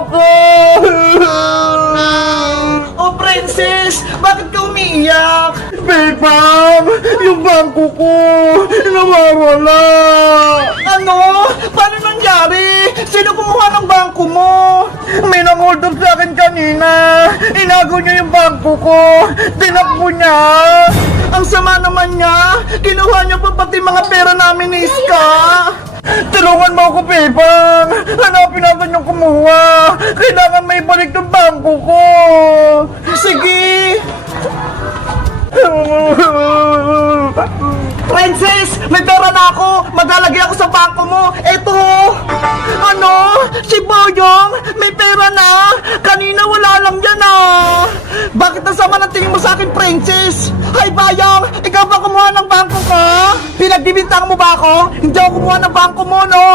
ako! Oh, Princess! Bakit ka umiiyak? Bebang! Yung bangko ko! Nawawala! Ano? Paano nangyari? Sino kumuha ng bangko mo? May nang-hold up sa akin kanina! Inago niya yung bangko ko! Tinakbo niya! Ang sama naman niya! Kinuha niya pa pati mga pera namin ni Iska! Tulungan mo ako, Bebang! Hanapin natin yung kumuha! Kailangan may balik ng bangko ko! Sige! Princess! May pera na ako! Maglalagay ako sa bangko mo! Eto! Ano? Si Boyong? May pera na! Kanina wala lang yan ah! Bakit ang sama ng tingin mo sa akin, Princess? Hi, Boyong! Ikaw ba kumuha ng bangko ko? Pinagbibintang mo ba ako? Hindi ako kumuha ng bangko mo, no?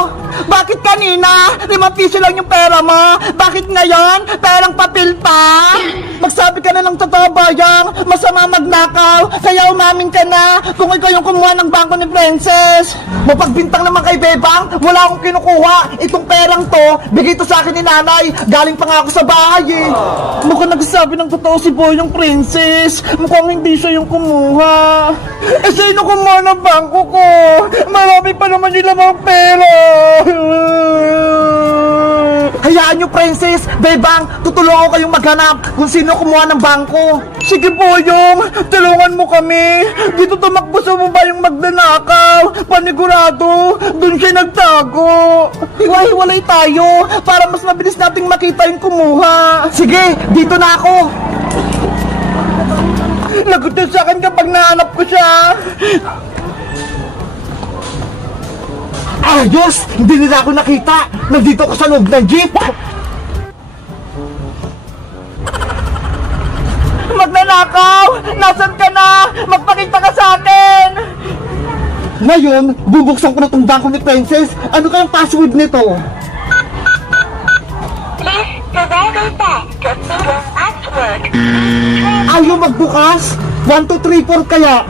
Bakit kanina? 5 piso lang yung pera mo? Bakit ngayon? Perang papel pa? Magsabi ka na ng totoo, Boyong! Masama magnakaw! Kaya umamin ka na kung ikaw yung kumuha ng bangko ni Princess! Mapagbintang naman kay Bebang! Wala akong kinukuha! Itong perang to, bigay to sa akin ni nanay! Galing pa nga ako sa bahay eh! Mukhang nagsasabi ng totoo si Boyong, Princess! Mukhang hindi siya yung kumuha! Eh sino kumuha ng bangko ko? Marami pa naman yung lamang pera! Hayaan nyo, Princess! Bebang, tutulungan ko kayong maghanap kung sino kumuha ng bangko! Sige, Boyong! Tulungan mo kami! Dito tumakbo sa baba yung magnanakaw! Panigurado! Doon siya nagtago! Hiwa-hiwalay tayo para mas mabilis nating makita yung kumuha! Sige, dito na ako! Lagot na sa akin kapag nahanap ko siya! Ayos! Hindi nila ako nakita! Nandito ko sa loob ng jeep! Magnanakaw! Nasaan ka na? Magpakita ka sa akin! Ngayon, bubuksan ko na tong bangko ni Princess. Ano kayang password nito? Please provide a back to single password. Ayaw magbukas? 1, 2, 3, 4 kaya?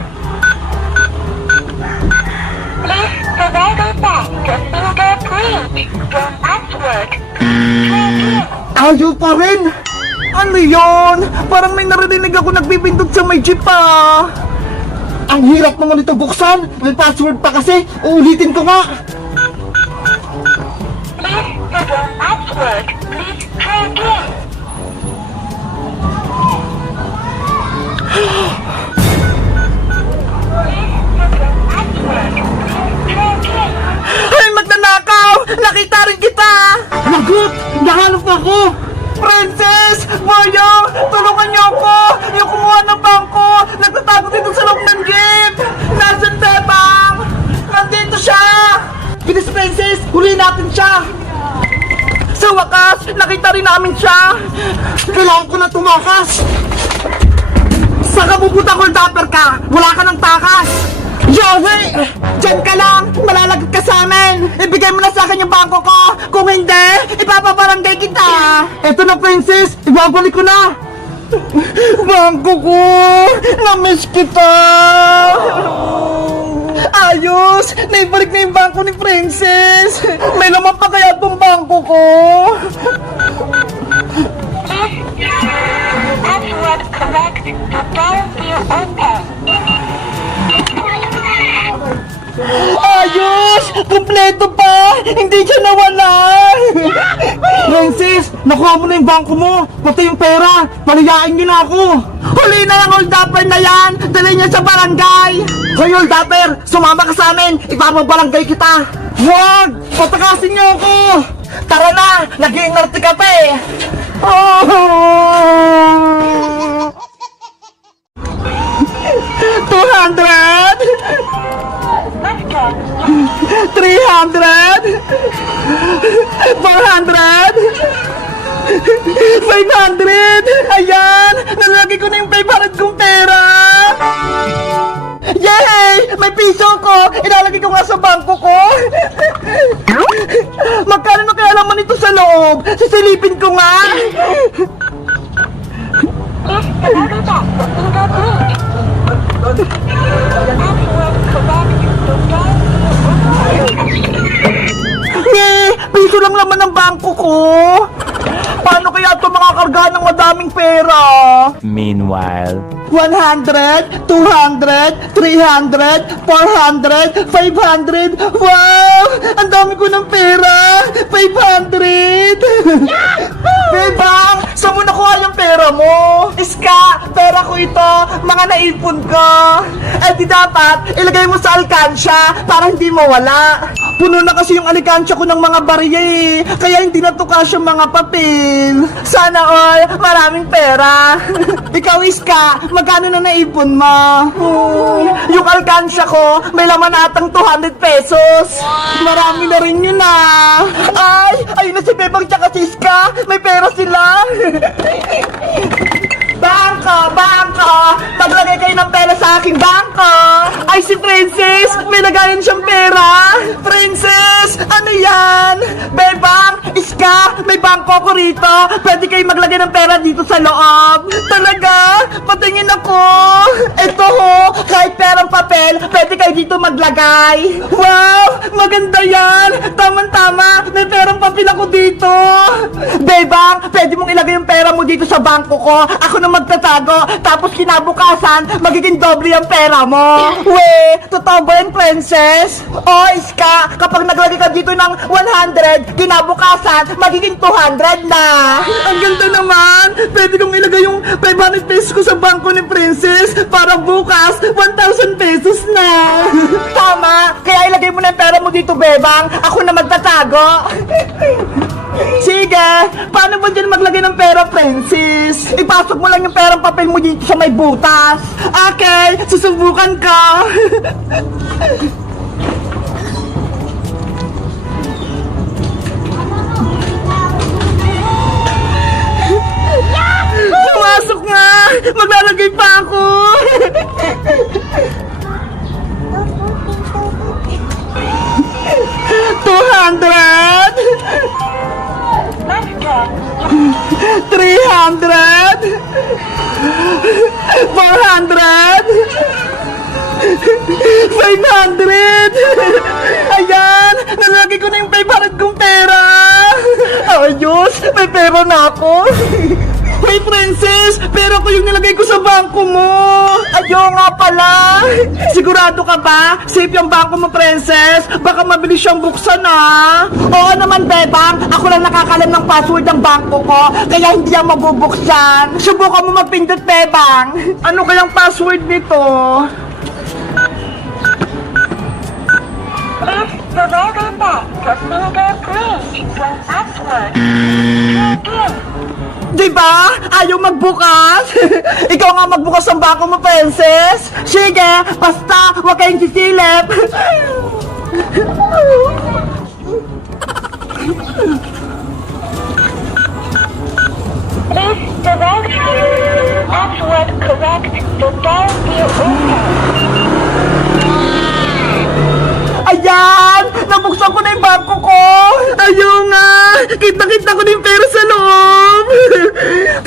Please provide a back to fingerprint your password. Ayaw pa rin! Ano yon? Parang may narinig ako nagbibindot sa may jeep ah! Ang hirap naman ito buksan! May password pa kasi! Uulitin ko nga! Please put your password. Please try again. Ay, magnanakaw! Nakita rin kita! Lagot! Nahanap ako! Princess! Boyong! Tulungan niyo ako! Yung kumuha ng bangko! Nagtatago dito sa loob ng jeep! Nasaan, Bebang? Nandito siya! Bilis, Princess! Huli natin siya! Sa wakas, nakita rin namin siya! Kailangan ko na tumakas! Saan ka pupunta, hold-upper ka? Wala ka ng takas! Joey! Diyan ka lang! Malalagot ka sa amin! Ibigay mo na sa akin yung bangko ko! Kung hindi, ipapabarangay kita! Eto na, Princess! Ibabalik ko na! Bangko ko! Namiss kita! Ayos! Naibalik na yung bangko ni Princess! May laman pa kaya itong bangko ko? Password correct. The door will open. Ayos! Kompleto pa! Hindi siya nawala! Princess! Nakuha mo na yung bangko mo! Pati yung pera! Paliyain niyo na ako! Huli na yung hold-upper na yan! Dali niya sa barangay! Hoy, hold-upper! Sumama ka sa amin! Ipapabarangay kita! Huwag! Patakasin niyo ako! Tara na! Nag-iinarte ka pa eh! Oh! 200! Let's go. 300! 400! 500! Ayan! Nalagay ko na yung 500 kong pera! Yay! May piso ko! Ilalagay ko nga sa bangko ko! Magkano na kaya laman ito sa loob? Sisilipin ko nga! Please provide a back to fingerprint. Password correct. The door will open. Piso lang laman ng bangko ko! Paano kaya ito makakargahan ng madaming pera? Meanwhile, 100, 200, 300, 400, 500. Wow! Ang dami ko ng pera! 500! Bebang! Saan mo nakuha yung pera mo? Iska! Pera ko ito! Mga naipon ko! Eh di dapat, ilagay mo sa alkansya para hindi mawala. Puno na kasi yung alkansya ko ng mga barya eh. Kaya hindi na to kasya mga papel. Sana all, maraming pera. Ikaw Iska, magkano na naipon mo? Yung alkansya ko, may laman atang 200 pesos. Marami na rin yun ah. Ay, ayun na si Bebang tsaka si Iska. May pera sila. Bangko! Maglagay kayo ng pera sa aking bangko! Ay, si Princess! May lagayan siyang pera! Princess! Ano yan? Bebang! Iska! May bangko ko rito! Pwede kayo maglagay ng pera dito sa loob! Talaga? Patingin ako! Ito ho! Kahit perang papel, pwede kayo dito maglagay! Wow! Maganda yan! Tama-tama! May perang papel ako dito! Bebang! Pwede mong ilagay yung pera mo dito sa bangko ko! Ako na magtatago, tapos kinabukasan, magiging doble ang pera mo. We, totoo ba yan, Princess? O, Iska, kapag naglagay ka dito ng 100, kinabukasan, magiging 200 na. Ang ganda naman. Pwede kong ilagay yung 500 pesos ko sa bangko ni Princess para bukas, 1,000 pesos na. Tama, kaya ilagay mo na yung pera mo dito, Bebang. Ako na magtatago. Sige, paano ba dyan maglagay ng pera, Princess? Ipasok mo lang yung perang papel mo dito sa may butas. Okay, susubukan ka. Pumasok nga! Maglalagay pa ako! $200! 300 400 500 Ayan! Nalagay ko na yung 500 kong pera! Ayos! May pera na ako! Hey, Princess! Pera ko yung nilagay ko sa bangko mo! Ayaw nga pala! Sigurado ka ba? Safe yung bangko mo, Princess? Baka mabilis siyang buksan, ah! Oo naman, Bebang! Ako lang nakakalam ng password ng bangko ko, kaya hindi yan mabubuksan! Subukan mo magpindot, Bebang! Ano kayang password nito? Please provide back the fingerprint your password. Again. Diba? Ayaw magbukas? Ikaw nga magbukas ng bangko mo, Princess! Sige! Basta! Huwag kayong sisilip! Please provide password correct. The door will open. Ayan! Nabuksan ko na yung bangko ko! Ayaw nga! Kita-kita ko na yung pera sa loob!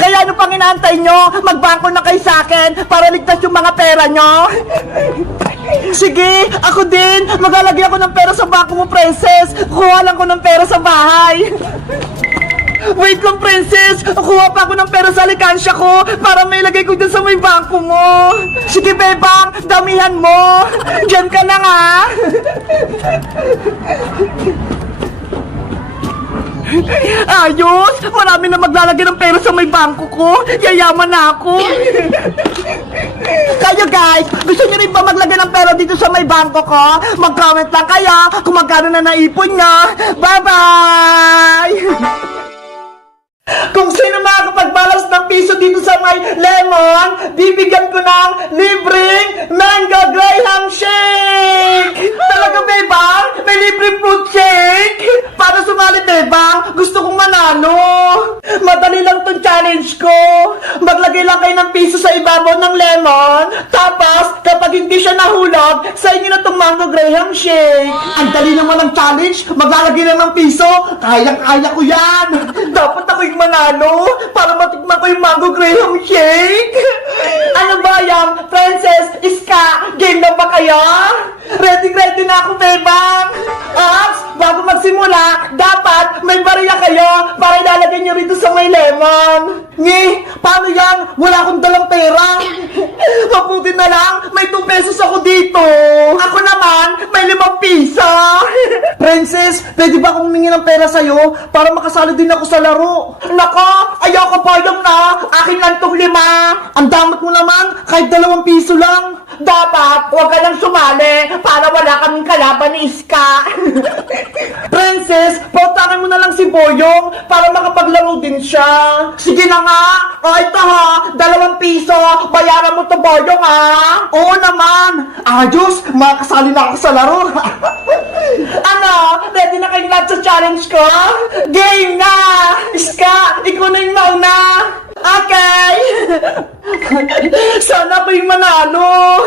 Kaya ano pang inaantay nyo? Magbangko na kayo sa akin para ligtas yung mga pera nyo! Sige! Ako din! Maglalagay ako ng pera sa bangko mo, Princess! Kuha lang ko ng pera sa bahay! Wait lang, Princess! Kuha pa ako ng pera sa alikansya ko para may lagay ko dyan sa may bangko mo! Sige, Bebang! Damihan mo! Diyan ka lang, ha! Ayos! Marami na maglalagay ng pera sa may bangko ko! Yayaman na ako! Kayo guys, gusto niyo rin ba maglagay ng pera dito sa may bangko ko? Mag-comment lang kayo kung magkano na naipon nyo! Bye-bye! Kung sino makakapagbalas ng piso dito sa may lemon, bibigyan ko ng libreng mango graham shake! Talaga, Bebang? May libreng fruit shake? Para sumali, Bebang? Gusto kong manalo! Madali lang tong challenge ko! Maglagay lang kayo ng piso sa ibabaw ng lemon, tapos, kapag hindi siya nahulog, sa inyo na tong mango graham shake! Ang dali naman ng challenge! Maglalagay lang ng piso! Kaya ko yan! Dapat ako yung manalo para matikman ko yung mango graham shake. Ano ba yan? Princess, Iska, game na ba kayo? Ready na ako, Bebang. Ops, bago magsimula, dapat may bariya kayo sa'yo para ilalagay niyo rito sa may lemon. Ngi, paano yan? Wala akong dalang pera. Mabuti na lang, may 2 pesos ako dito. Ako naman, may 5 piso. Princess, pwede ba akong humingi ng pera sa'yo para makasali din ako sa laro? Nako, ayoko Boyong na. Akin lang tong 5. Ang damot mo naman, kahit 2 piso lang. Dapat, huwag ka nang sumali para wala kaming kalaban ni Iska. Princess, pautakan mo na lang si Boyong para makapaglaro din siya. Sige na nga. O ito ha, 2 piso. Bayaran mo to Boyong ha. Oo naman. Ayos, makasali na ako sa laro. Ano, ready na kayong lahat sa challenge ko? Game na! Iska, ikaw na yung mauna. Okay! Sana ba yung manalo?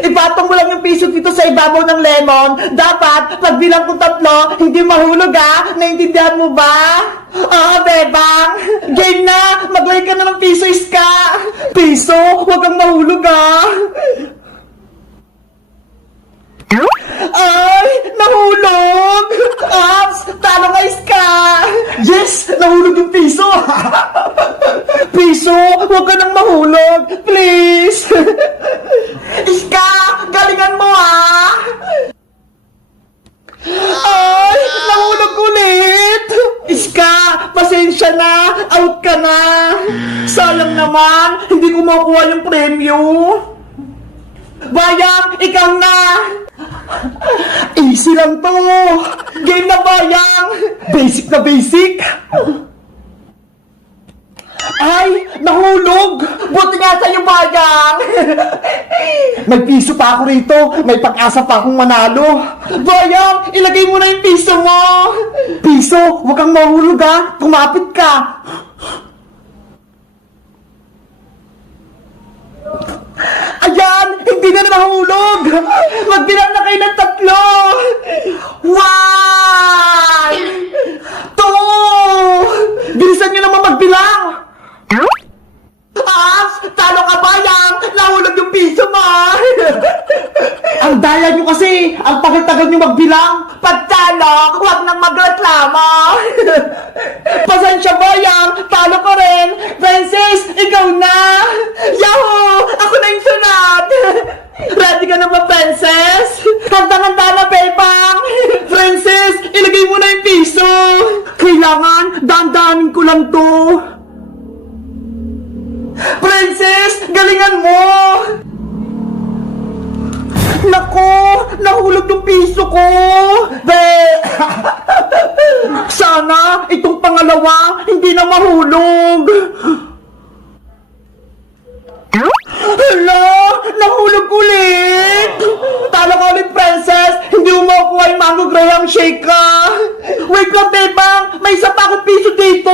Ipatong mo lang yung piso dito sa ibabaw ng lemon. Dapat, pag bilang kong 3, hindi mahulog ha. Naintindihan mo ba? Oo, bebang. Game na! Maglay ka na ng piso, Iska. Piso? Huwag kang mahulog ha. Ay! Nahulog! Ops! Talo ka, Iska! Yes! Nahulog yung piso! Piso! Huwag ka nang mahulog! Please! Iska! Galingan mo, ha! Ay! Nahulog ulit! Iska! Pasensya na! Out ka na! Sayang naman! Hindi ko makuha yung premyo! Bayang! Ikaw na! Easy lang to! Game na Bayang! Basic na basic! Ay! Nahulog! Buti nga sa'yo Bayang! May piso pa ako rito! May pag-asa pa akong manalo! Bayang! Ilagay mo na yung piso mo! Piso! Huwag kang mahulog ha! Kumapit ka! Ayan! Hindi na nahulog! Magbilang na kayo ng 3! 1! 2! Bilisan nyo naman magbilang! Talo ka Bayang! Nahulog yung piso mo! Ang daya nyo kasi! Ang tagal-tagal nyo magbilang! Pagtalo, huwag nang magreklamo! Pasensya Bayang! Talo ko rin! Princess, ikaw na! Yahoo! Ako na yung sunod! Ready ka na ba, Princess? Handa-handa na, Bebang! Princess, ilagay mo na yung piso! Kailangan, dahan-dahanin ko lang to! Princess, galingan mo! Naku, nahulog yung piso ko! Sana, itong pangalawa, hindi na mahulog! Hala, nahulog ulit! Talo ka ulit, Princess! Hindi mo makukuha yung Mango Graham Shake ka! Wait lang, Bebang! May isa pa akong piso dito!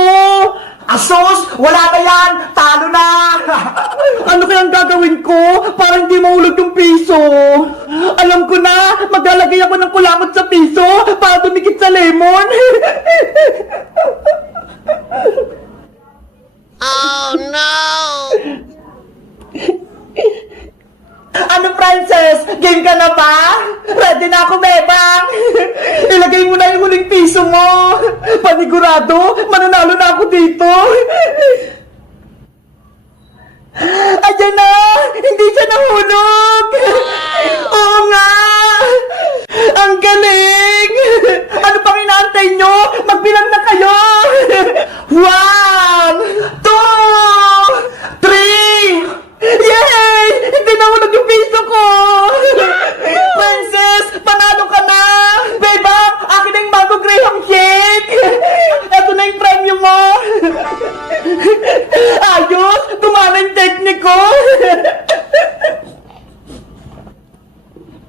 Asos! Wala na yan! Talo na! Ano kayang gagawin ko para hindi mahulog yung piso? Alam ko na! Maglalagay ako ng kulamot sa piso para dumikit sa lemon! Oh no! Ano, Princess? Game ka na ba? Ready na ako, Bebang! Ilagay mo na yung huling piso mo! Panigurado, mananalo na ako dito! Ayan na! Hindi siya nahulog! Oo nga! Ang galing! Ano pang inaantay nyo? Magbilang na kayo! 1, 2, 3! Yay! Hindi nahulog yung piso ko! Princess, panalo ka na! Bebang, akin na yung Mango Graham Shake! Eto na yung premyo mo! Ayos! Gumana yung technique ko!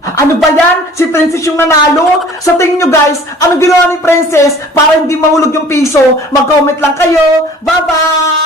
Ano ba yan? Si Princess yung nanalo? Sa tingin nyo guys, ano ginawa ni Princess para hindi mahulog yung piso? Mag-comment lang kayo! Bye-bye!